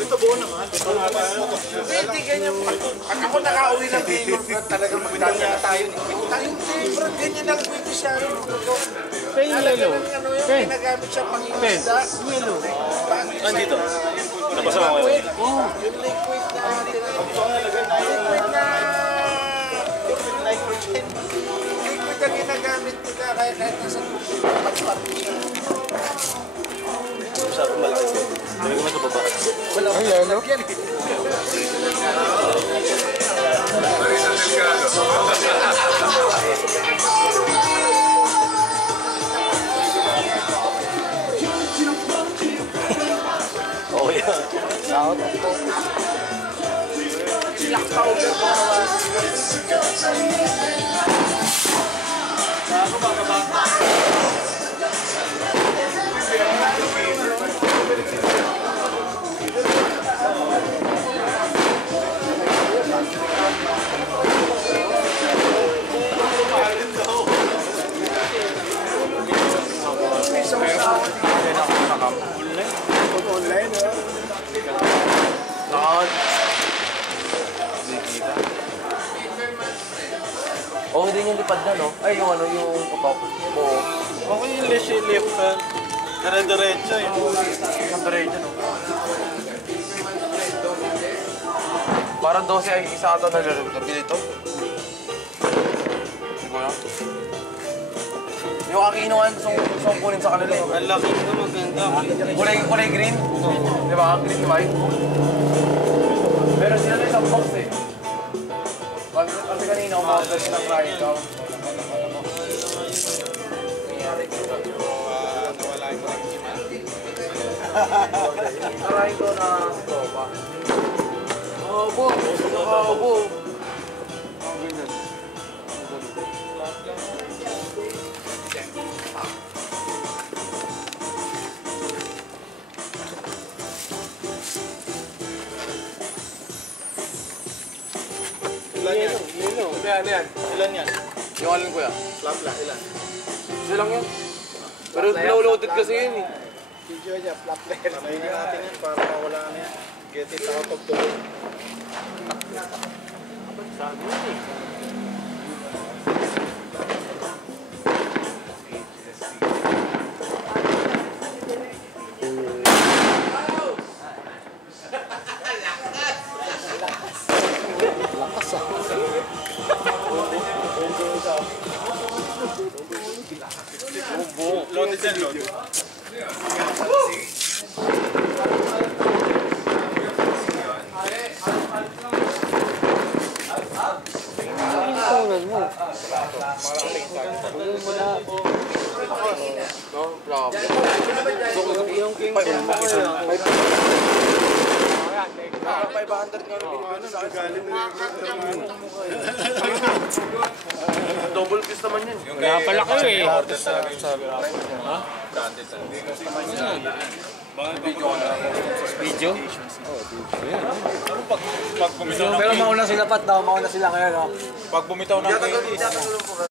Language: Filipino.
Dito buo naman. Hindi ganyan. Pag ako nakauwi ng Gaylord Brand, talagang magdanya tayo. Tayong favorite, ganyan lang pwede siya. Yellow. Yung ginagamit siya pang-isda. Yellow. Nandito. Napasama ko yun. Yung liquid na nitrogen. Liquid na ginagamit nila kahit nasa pagparin siya. Masyadong malaki. Sabi ko na sa baba. Ay, yellow. Oh, yeah. Out. Black powder po. Online, Oh, hindi yung lipad na, no? Ay, yung ano, yung top. Oo. okay yung left hand. Dire-diretso yung Diretso, no? Parang 12 ay isa ata na laro. Nabili ito. Hindi ko lang. Yung aking inuwan, gusto kunin sa kanila. ang laki ko maganda. Kulay green. Di ba? Green white. Pero sila na isang box eh. Kasi kanina umorder ng fry ikaw. Nawala yung mga iman. Tarahin ko na tropa. Nakaubo. Nakaubo. Ilan yan? Yan. Ilan yan? Yung alin ko yan? Flapla, ilan? Isa lang yan. Pero low-loaded kasi yun eh. Video niya, flapla. Panayin natin yan para mawala na yan. Get it out of the way. Sabi yun eh. Loaded yan, loaded. No problem. Yung king mo yan. 500 nga naman sa akin. Galing na yung Double piece naman yun. Wala pala kayo eh. Video? Pag bumitaw ng Pero mauna sila pat daw, mauna sila ngayon. Pag bumitaw ng